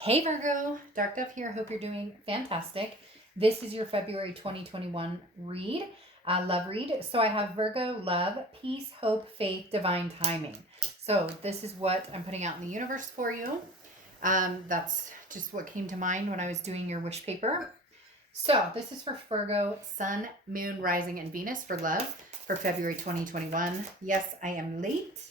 Hey Virgo, Dark Dove here. Hope you're doing fantastic. This is your February 2021 read, love read. So I have Virgo, love, peace, hope, faith, divine timing. So this is what I'm putting out in the universe for you. That's just what came to mind when I was doing your wish paper. So this is for Virgo, Sun, Moon, Rising, and Venus for love for February 2021. Yes, I am late.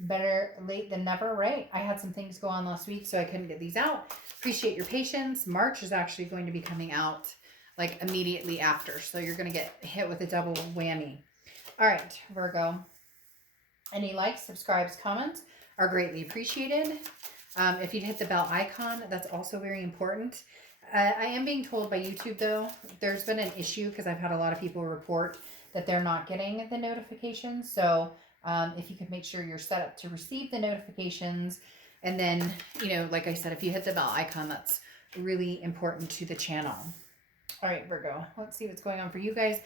Better late than never, right? I had some things go on last week, so I couldn't get these out. Appreciate your patience. March is actually going to be coming out like immediately after, so you're going to get hit with a double whammy. All right, Virgo. Any likes, subscribes, comments are greatly appreciated. If you'd hit the bell icon, that's also very important. I am being told by YouTube, though, there's been an issue because I've had a lot of people report that they're not getting the notifications. So if you could make sure you're set up to receive the notifications. And then, like I said, if you hit the bell icon, that's really important to the channel. All right, Virgo, let's see what's going on for you guys.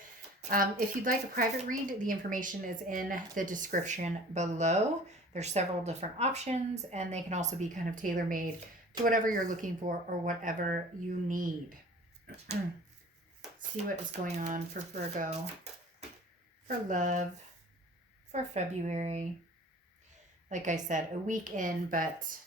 If you'd like a private read, the information is in the description below. There's several different options, and they can also be kind of tailor-made to whatever you're looking for or whatever you need. See what is going on for Virgo, for love, for February. Like I said, a week in, but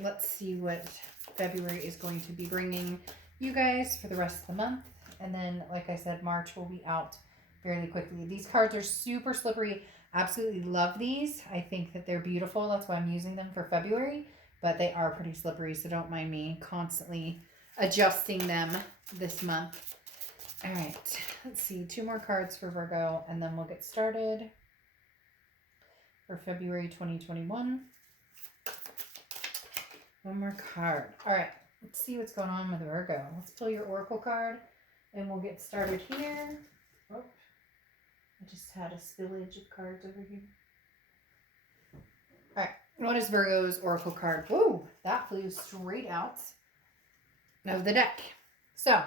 let's see what February is going to be bringing you guys for the rest of the month. And then, like I said, March will be out fairly quickly. These cards are super slippery. Absolutely love these. I think that they're beautiful. That's why I'm using them for February. But they are pretty slippery, so don't mind me constantly adjusting them this month. All right, let's see. 2 more cards for Virgo, and then we'll get started for February 2021. 1 more card. All right, let's see what's going on with Virgo. Let's pull your Oracle card, and we'll get started here. Oh, I just had a spillage of cards over here. All right, what is Virgo's Oracle card? Whoa, that flew straight out of the deck. So,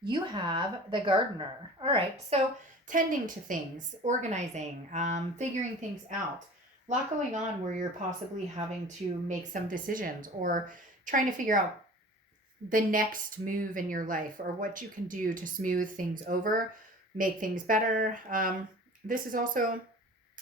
you have the Gardener. All right, so tending to things, organizing, figuring things out. A lot going on where you're possibly having to make some decisions or trying to figure out the next move in your life or what you can do to smooth things over, make things better. This is also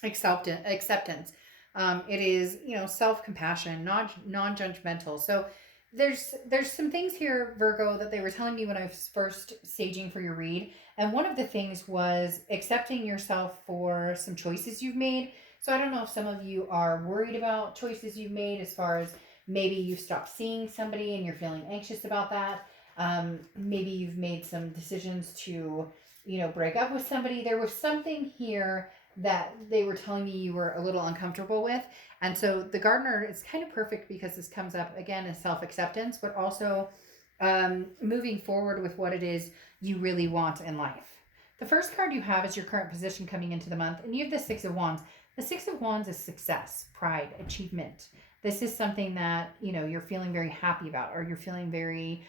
acceptance. It is, self-compassion, non-judgmental. So there's some things here, Virgo, that they were telling me when I was first staging for your read. And one of the things was accepting yourself for some choices you've made. So I don't know if some of you are worried about choices you've made as far as maybe you've stopped seeing somebody and you're feeling anxious about that. Maybe you've made some decisions to, break up with somebody. There was something here that they were telling me you were a little uncomfortable with. And so the Gardener is kind of perfect because this comes up again as self-acceptance, but also moving forward with what it is you really want in life. The first card you have is your current position coming into the month, and you have the Six of Wands. The Six of Wands is success, pride, achievement. This is something that, you're feeling very happy about, or you're feeling very,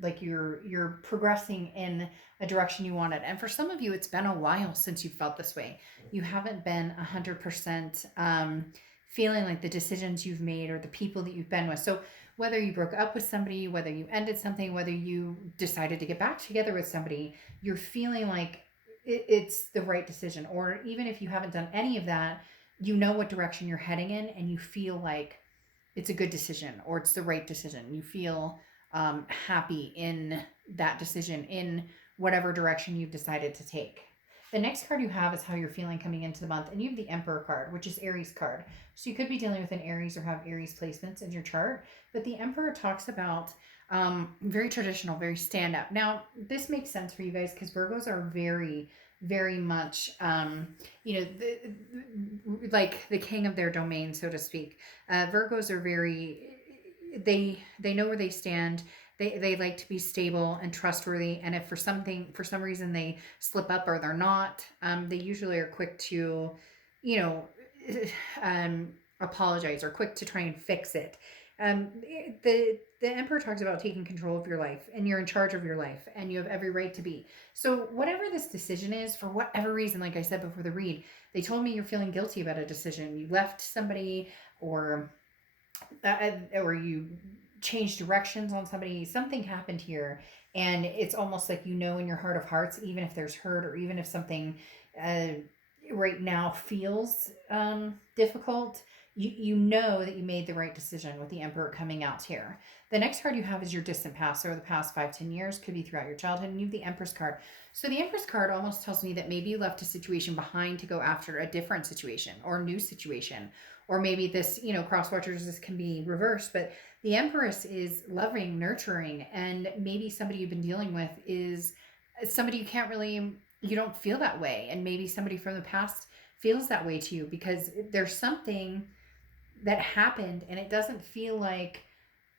like you're progressing in a direction you wanted. And for some of you, it's been a while since you felt this way. You haven't been 100% feeling like the decisions you've made or the people that you've been with. So whether you broke up with somebody, whether you ended something, whether you decided to get back together with somebody, you're feeling like it's the right decision. Or even if you haven't done any of that, you know what direction you're heading in and you feel like it's a good decision or it's the right decision. You feel happy in that decision, in whatever direction you've decided to take. The next card you have is how you're feeling coming into the month, and you have the Emperor card, which is Aries card. So you could be dealing with an Aries or have Aries placements in your chart, but the Emperor talks about very traditional, very stand up. Now, this makes sense for you guys because Virgos are very, very much, like the king of their domain, so to speak. Virgos are very, they know where they stand. They like to be stable and trustworthy, and if for some reason they slip up or they're not, they usually are quick to, you know, apologize or quick to try and fix it. The Emperor talks about taking control of your life, and you're in charge of your life, and you have every right to be. So whatever this decision is, for whatever reason, like I said before the read, they told me you're feeling guilty about a decision. You left somebody, or or you change directions on somebody. Something happened here, and it's almost like you know in your heart of hearts, even if there's hurt or even if something uh, right now feels difficult, you know that you made the right decision with the Emperor coming out here. The next card you have is your distant past, or the past 5-10 years, could be throughout your childhood, and you have the Empress card. So the Empress card almost tells me that maybe you left a situation behind to go after a different situation or a new situation, or maybe this, cross watchers, this can be reversed, but the Empress is loving, nurturing, and maybe somebody you've been dealing with is somebody you don't feel that way, and maybe somebody from the past feels that way to you because there's something that happened and it doesn't feel like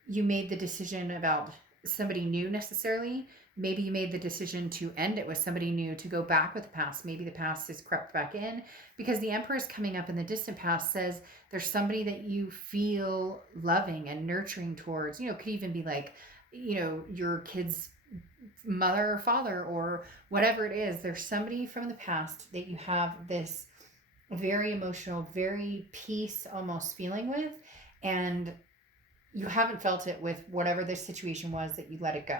you made the decision about somebody new necessarily. Maybe you made the decision to end it with somebody new, to go back with the past. Maybe the past has crept back in, because the Empress coming up in the distant past says there's somebody that you feel loving and nurturing towards. Could even be like, your kid's mother or father or whatever it is. There's somebody from the past that you have this very emotional, very peace almost feeling with, and you haven't felt it with whatever this situation was that you let it go.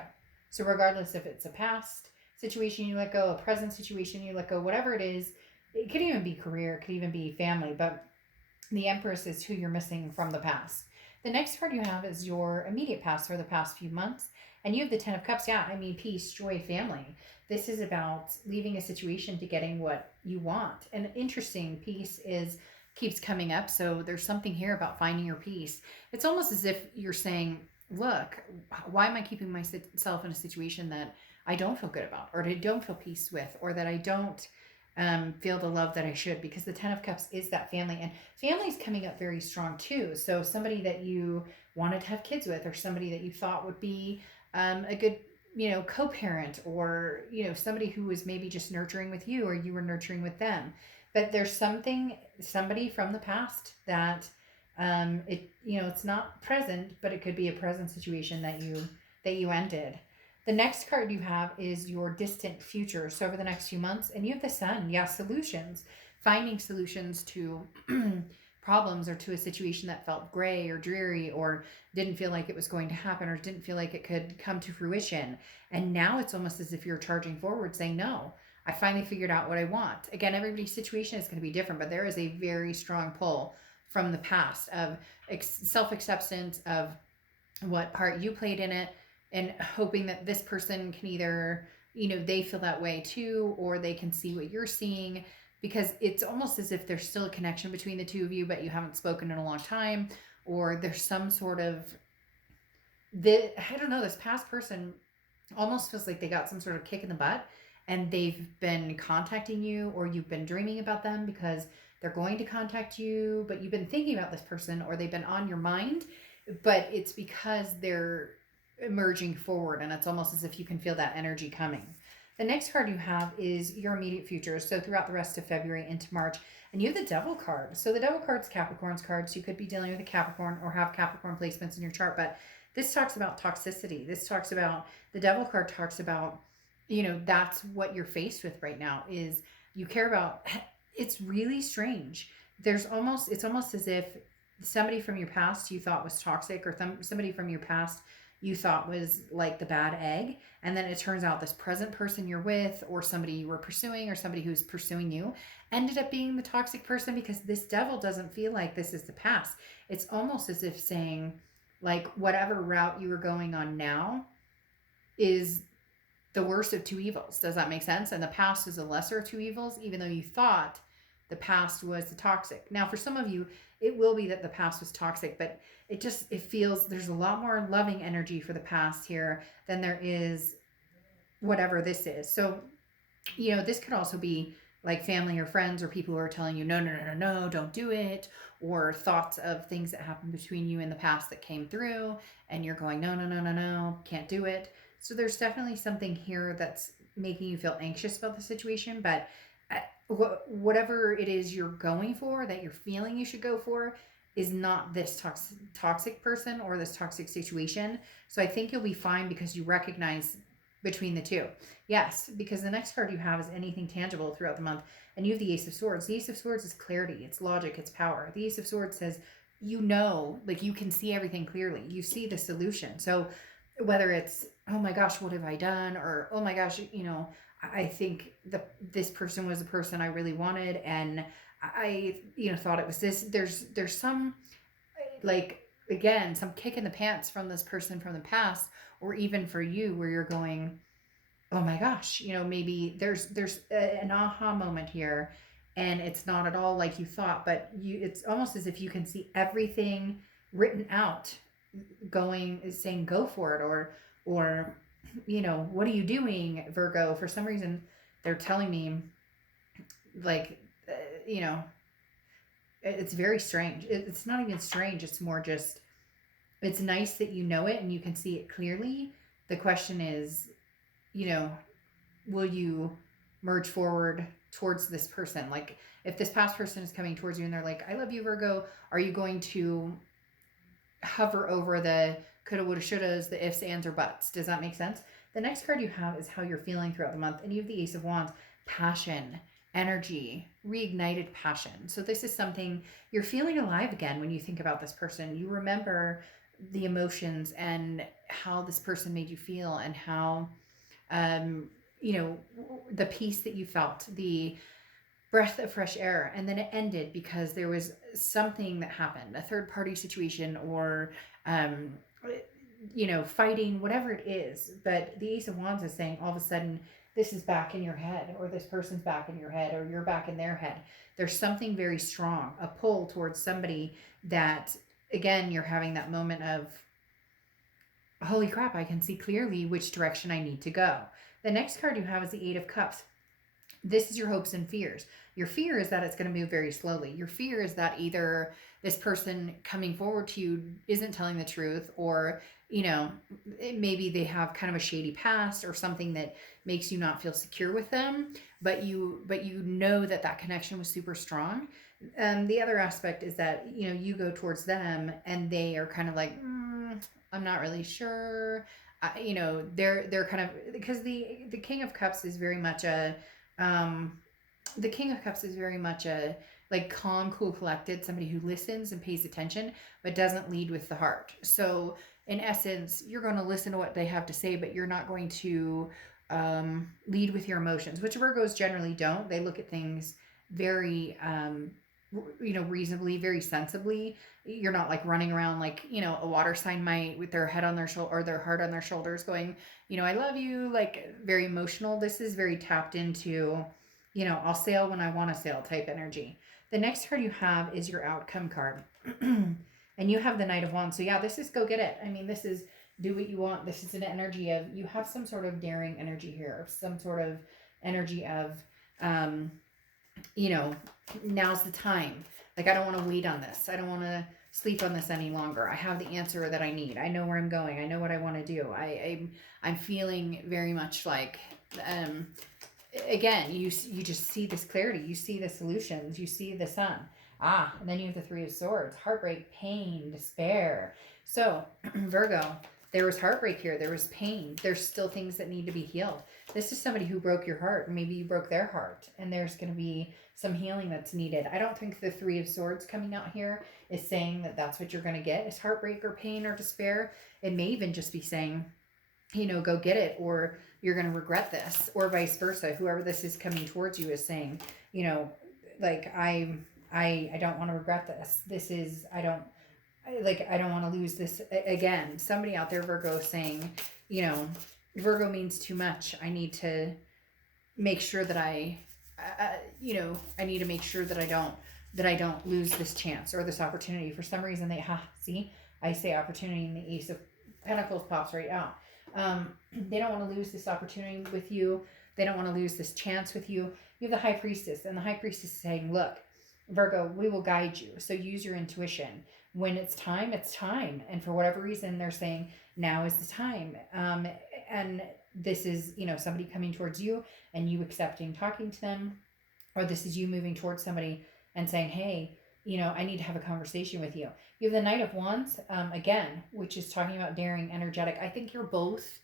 So regardless if it's a past situation you let go, a present situation you let go, whatever it is, it could even be career, it could even be family, but the Empress is who you're missing from the past. The next card you have is your immediate past, or the past few months, and you have the Ten of Cups. Yeah, I mean, peace, joy, family. This is about leaving a situation to getting what you want. And interesting, peace keeps coming up. So there's something here about finding your peace. It's almost as if you're saying, look, why am I keeping myself in a situation that I don't feel good about, or that I don't feel peace with, or that I don't feel the love that I should? Because the Ten of Cups is that family, and family is coming up very strong too. So somebody that you wanted to have kids with, or somebody that you thought would be a good, co-parent, or, somebody who was maybe just nurturing with you, or you were nurturing with them. But there's somebody from the past that it's not present, but it could be a present situation that you ended. The next card you have is your distant future. So over the next few months, and you have the Sun. Yeah, solutions. Finding solutions to problems, or to a situation that felt gray or dreary, or didn't feel like it was going to happen, or didn't feel like it could come to fruition. And now it's almost as if you're charging forward saying, no, I finally figured out what I want. Again, everybody's situation is going to be different, but there is a very strong pull from the past of self-acceptance of what part you played in it, and hoping that this person can either, they feel that way too, or they can see what you're seeing, because it's almost as if there's still a connection between the two of you, but you haven't spoken in a long time, or there's some sort of, I don't know, this past person almost feels like they got some sort of kick in the butt, and they've been contacting you, or you've been dreaming about them because they're going to contact you, but you've been thinking about this person, or they've been on your mind, but it's because they're emerging forward, and it's almost as if you can feel that energy coming. The next card you have is your immediate future. So throughout the rest of February into March, and you have the Devil card. So the Devil card's Capricorn's card. So you could be dealing with a Capricorn or have Capricorn placements in your chart, but this talks about toxicity. This talks about, the Devil card talks about, that's what you're faced with right now, is you care about, it's really strange. It's almost as if somebody from your past you thought was toxic, or somebody from your past you thought was like the bad egg, and then it turns out this present person you're with, or somebody you were pursuing, or somebody who's pursuing you, ended up being the toxic person, because this Devil doesn't feel like this is the past. It's almost as if saying, like, whatever route you were going on now is the worst of two evils. Does that make sense? And the past is the lesser of two evils, even though you thought the past was the toxic. Now, for some of you, it will be that the past was toxic, but it feels there's a lot more loving energy for the past here than there is whatever this is. So, this could also be like family or friends, or people who are telling you, no, don't do it, or thoughts of things that happened between you in the past that came through, and you're going, no, can't do it. So there's definitely something here that's making you feel anxious about the situation, but whatever it is you're going for, that you're feeling you should go for, is not this toxic person or this toxic situation. So I think you'll be fine, because you recognize between the two. Yes, because the next card you have is anything tangible throughout the month, and you have the Ace of Swords. The Ace of Swords is clarity, it's logic, it's power. The Ace of Swords says you know, like you can see everything clearly. You see the solution. So whether it's, oh my gosh, what have I done? Or, oh my gosh, I think this person was the person I really wanted. And I, thought it was this. There's some, like, again, some kick in the pants from this person from the past, or even for you where you're going, oh my gosh, maybe there's an aha moment here, and it's not at all like you thought, but it's almost as if you can see everything written out, saying go for it, or what are you doing, Virgo? For some reason they're telling me, like, uh, you know it's very strange. It's not even strange, it's more just, it's nice that you know it and you can see it clearly. The question is, you know will you merge forward towards this person? Like, if this past person is coming towards you and they're like, I love you, Virgo, are you going to hover over the coulda, woulda, shouldas, the ifs, ands, or buts? Does that make sense? The next card you have is how you're feeling throughout the month, and you have the Ace of Wands. Passion, energy, reignited passion. So this is something you're feeling alive again when you think about this person. You remember the emotions and how this person made you feel, and how the peace that you felt, the breath of fresh air, and then it ended because there was something that happened, a third party situation, or fighting, whatever it is. But the Ace of Wands is saying all of a sudden this is back in your head, or this person's back in your head, or you're back in their head. There's something very strong, a pull towards somebody that, again, you're having that moment of, holy crap, I can see clearly which direction I need to go. The next card you have is the Eight of Cups. This is your hopes and fears. Your fear is that it's going to move very slowly. Your fear is that either this person coming forward to you isn't telling the truth, or, maybe they have kind of a shady past or something that makes you not feel secure with them, but you know that connection was super strong. The other aspect is that, you go towards them and they are kind of like, I'm not really sure. They're kind of, because the King of Cups is very much a, the King of Cups is very much a, like, calm, cool, collected, somebody who listens and pays attention, but doesn't lead with the heart. So in essence, you're going to listen to what they have to say, but you're not going to lead with your emotions, which Virgos generally don't. They look at things very, reasonably, very sensibly. You're not like running around like, a water sign might, with their head on their shoulder or their heart on their shoulders, going, I love you, like, very emotional. This is very tapped into, I'll sail when I want to sail type energy. The next card you have is your outcome card. And you have the Knight of Wands. So yeah, this is go get it. I mean, this is do what you want. This is an energy of, you have some sort of daring energy here, some sort of energy of, now's the time. Like, I don't want to wait on this. I don't want to sleep on this any longer. I have the answer that I need. I know where I'm going. I know what I want to do. I'm feeling very much like, again, you just see this clarity. You see the solutions. You see the sun. And then you have the Three of Swords, heartbreak, pain, despair. So Virgo, there was heartbreak here. There was pain. There's still things that need to be healed. This is somebody who broke your heart. Maybe you broke their heart, and there's going to be some healing that's needed. I don't think the Three of Swords coming out here is saying that that's what you're going to get, is heartbreak or pain or despair. It may even just be saying, go get it, or you're going to regret this, or vice versa. Whoever this is coming towards you is saying, like, I don't want to regret this. This is, I don't want to lose this again. Somebody out there, Virgo, is saying, Virgo means too much. I need to make sure that I need to make sure that I don't lose this chance or this opportunity. For some reason, I say opportunity, and the Ace of Pentacles pops right out. They don't want to lose this opportunity with you. They don't want to lose this chance with you. You have the High Priestess, and the High Priestess is saying, look, Virgo, we will guide you. So use your intuition. When it's time, it's time. And for whatever reason, they're saying now is the time. And this is, somebody coming towards you and you accepting talking to them, or this is you moving towards somebody and saying, hey, I need to have a conversation with you. You have the Knight of Wands, again, which is talking about daring, energetic. I think you're both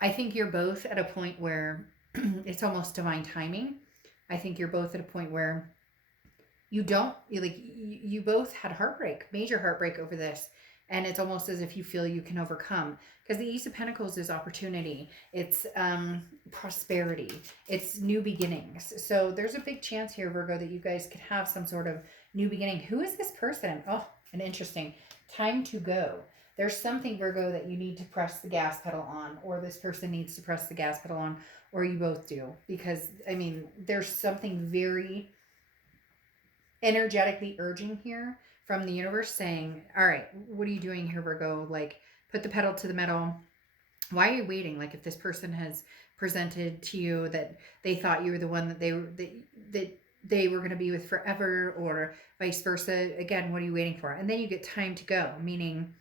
at a point where it's almost divine timing. I think you're both at a point where you both had heartbreak, major heartbreak over this. And it's almost as if you feel you can overcome, because the Ace of Pentacles is opportunity. It's prosperity. It's new beginnings. So there's a big chance here, Virgo, that you guys could have some sort of new beginning. Who is this person? Oh, and interesting. Time to go. There's something, Virgo, that you need to press the gas pedal on, or this person needs to press the gas pedal on, or you both do. Because, I mean, there's something very energetically urging here from the universe saying, all right, what are you doing here, Virgo? Like, put the pedal to the metal. Why are you waiting? Like, if this person has presented to you that they thought you were the one that they were going to be with forever, or vice versa, again, what are you waiting for? And then you get time to go, meaning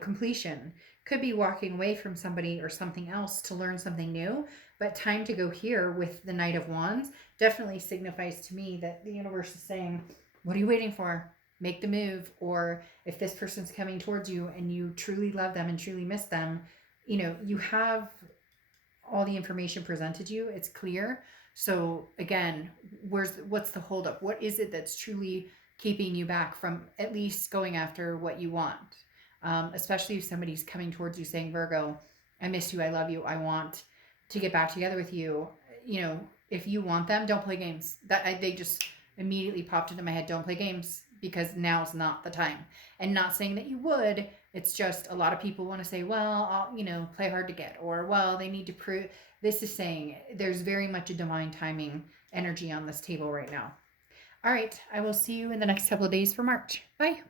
completion. Could be walking away from somebody or something else to learn something new, but time to go here with the Knight of Wands definitely signifies to me that the universe is saying, what are you waiting for? Make the move. Or if this person's coming towards you and you truly love them and truly miss them, you have all the information presented to you. It's clear. So again, what's the holdup? What is it that's truly keeping you back from at least going after what you want? Especially if somebody's coming towards you saying, Virgo, I miss you, I love you, I want to get back together with you. If you want them, don't play games. They just immediately popped into my head. Don't play games, because now's not the time. And not saying that you would. It's just a lot of people want to say, well, I'll, play hard to get, or, well, they need to prove. This is saying there's very much a divine timing energy on this table right now. All right. I will see you in the next couple of days for March. Bye.